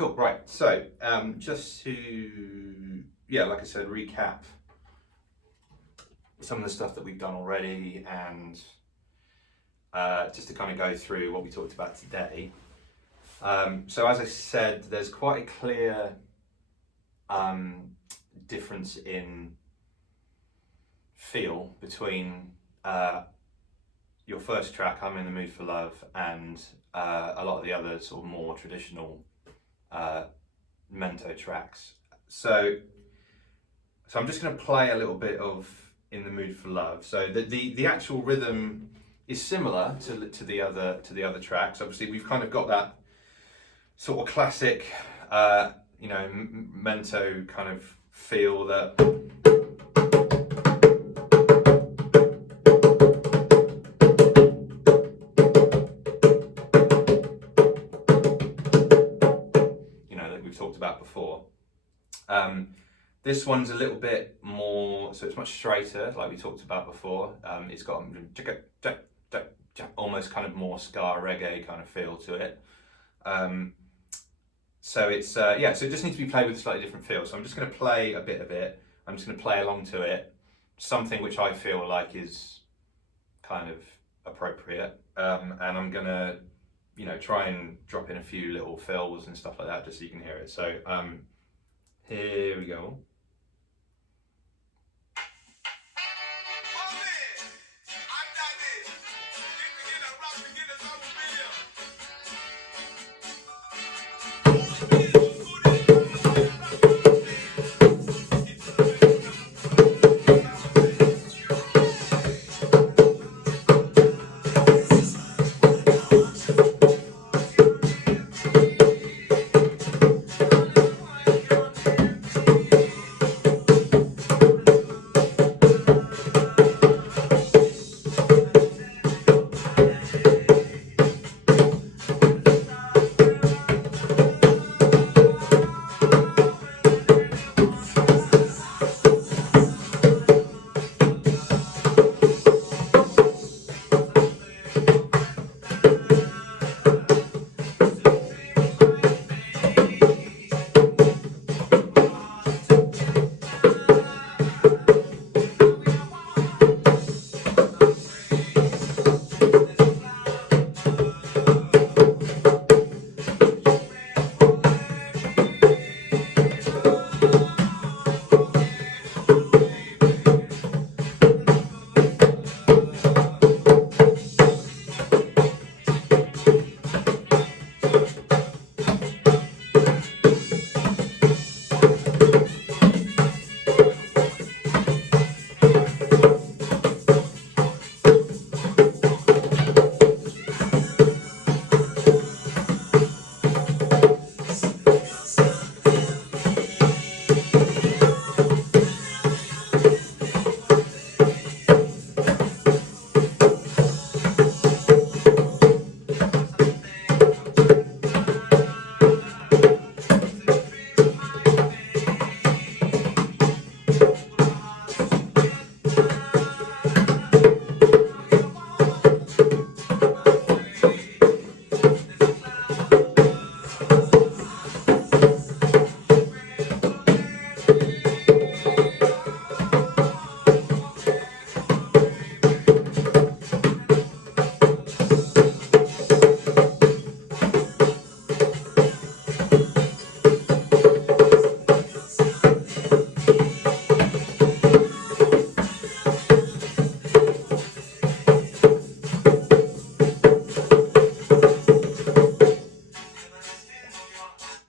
Cool, right. So just to, like I said, recap some of the stuff that we've done already, and just to kind of go through what we talked about today. So as I said, there's quite a clear difference in feel between your first track, I'm in the Mood for Love, and a lot of the other sort of more traditional Mento tracks. So I'm just going to play a little bit of In the Mood for Love. So the actual rhythm is similar to the other tracks. Obviously, we've kind of got that sort of classic, Mento kind of feel that. That we've talked about before. This one's a little bit more, so it's much straighter, like we talked about before. It's got almost kind of more ska reggae kind of feel to it. So it's so it just needs to be played with a slightly different feel. So I'm just going to play a bit of it. I'm just going to play along to it, something which I feel like is kind of appropriate, and I'm going to try and drop in a few little fills and stuff like that just so you can hear it. So here we go.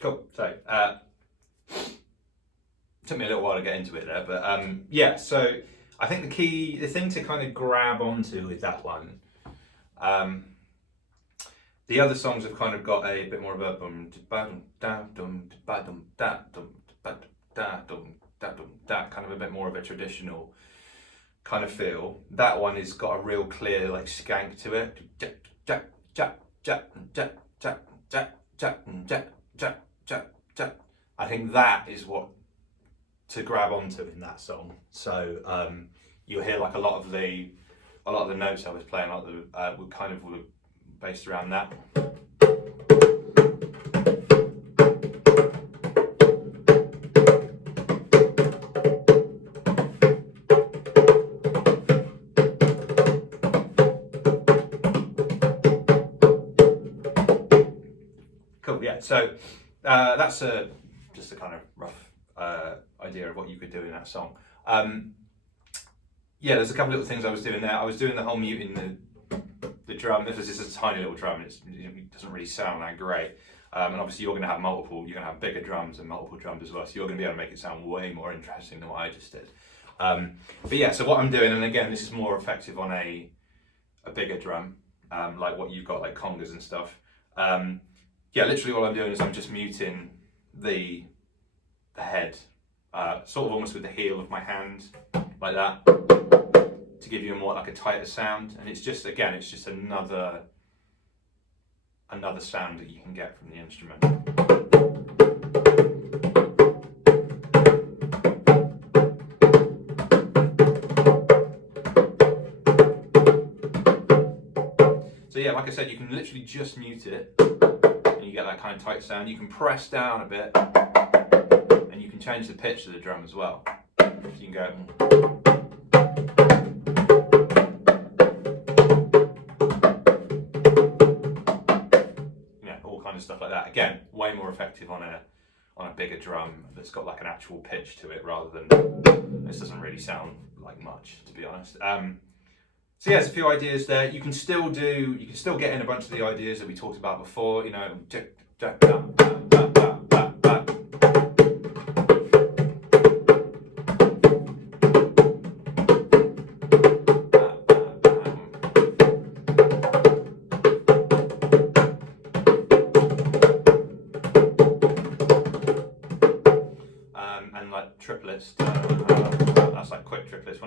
Cool. So took me a little while to get into it there, but so I think the thing to kind of grab onto with that one, the other songs have kind of got a bit more of a kind of a bit more of a traditional kind of feel. That one has got a real clear like skank to it. I think that is what to grab onto in that song. So you'll hear like a lot of the notes I was playing, a lot of the were kind of based around that. Cool, yeah. So that's just a kind of rough idea of what you could do in that song. Yeah, there's a couple little things I was doing there. I was doing the whole muting the drum. This is just a tiny little drum, and it doesn't really sound that great. And obviously you're going to have you're going to have bigger drums and multiple drums as well, so you're going to be able to make it sound way more interesting than what I just did. But yeah, so what I'm doing, and again, this is more effective on a bigger drum, like what you've got, like congas and stuff. Yeah, literally all I'm doing is I'm just muting the head, sort of almost with the heel of my hand, like that, to give you a more like a tighter sound. And it's just, again, it's just another sound that you can get from the instrument. So yeah, like I said, you can literally just mute it and you get that kind of tight sound. You can press down a bit and you can change the pitch of the drum as well. So you can go, all kind of stuff like that. Again, way more effective on a bigger drum that's got like an actual pitch to it, rather than this doesn't really sound like much, to be honest. So yeah, there's a few ideas there. You can still get in a bunch of the ideas that we talked about before, you know, and like triplets, that's like quick triplets.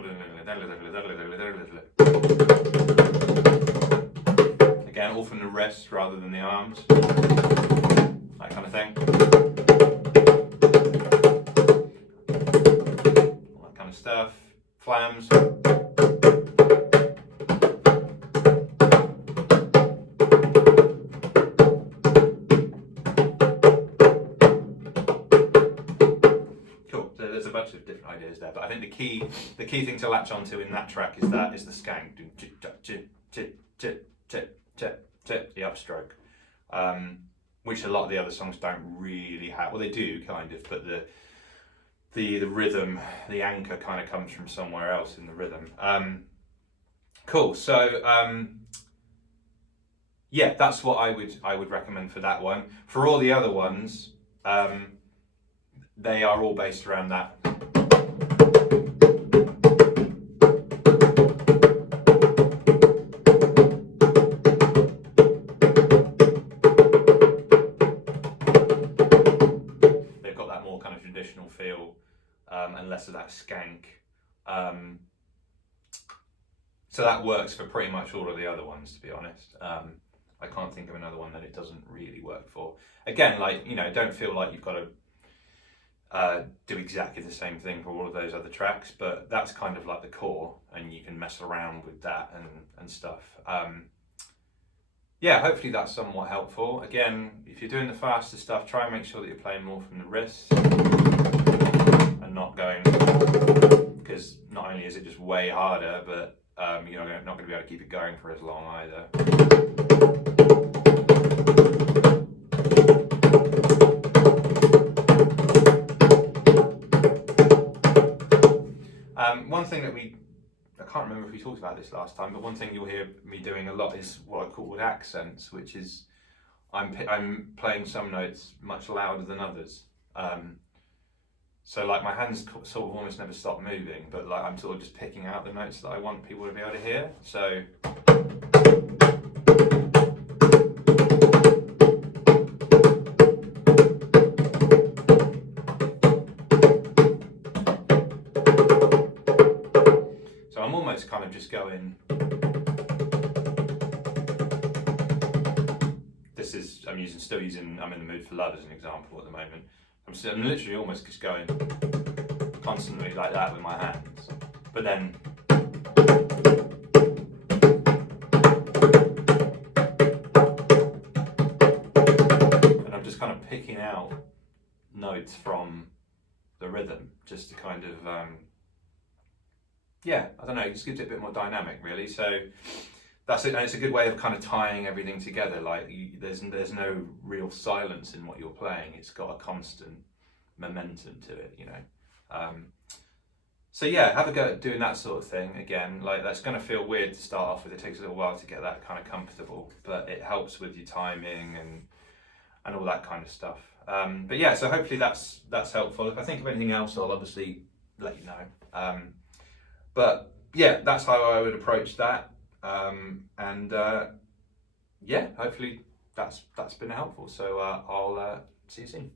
Again, all from the wrists rather than the arms, that kind of thing. All that kind of stuff. Flams. Cool. So there's a bunch of different ideas there, but I think the key thing to latch onto in that track is the skank, the upstroke, which a lot of the other songs don't really have. Well, they do kind of, but the rhythm, the anchor kind of comes from somewhere else in the rhythm. Cool. So yeah, that's what I would recommend for that one. For all the other ones, they are all based around that. They've got that more kind of traditional feel, and less of that skank. So that works for pretty much all of the other ones, to be honest. I can't think of another one that it doesn't really work for. Again, like, you know, don't feel like you've got to do exactly the same thing for all of those other tracks, but that's kind of like the core, and you can mess around with that and stuff. Yeah, hopefully that's somewhat helpful. Again, if you're doing the faster stuff, try and make sure that you're playing more from the wrist and not going, because not only is it just way harder, but you're not going to be able to keep it going for as long either. One thing that I can't remember if we talked about this last time, but one thing you'll hear me doing a lot is what I call with accents, which is I'm playing some notes much louder than others. So like my hands sort of almost never stop moving, but like I'm sort of just picking out the notes that I want people to be able to hear. So I'm almost kind of just going, I'm in the mood for love as an example at the moment. I'm literally almost just going constantly like that with my hands, but then and I'm just kind of picking out notes from the rhythm just to kind of yeah, I don't know, it just gives it a bit more dynamic really. So that's it, and it's a good way of kind of tying everything together. Like there's no real silence in what you're playing. It's got a constant momentum to it, you know. So yeah, have a go at doing that sort of thing again. Like that's going to feel weird to start off with. It takes a little while to get that kind of comfortable, but it helps with your timing and all that kind of stuff. But yeah, so hopefully that's helpful. If I think of anything else, I'll obviously let you know. But yeah, that's how I would approach that. Yeah, hopefully that's been helpful. So I'll see you soon.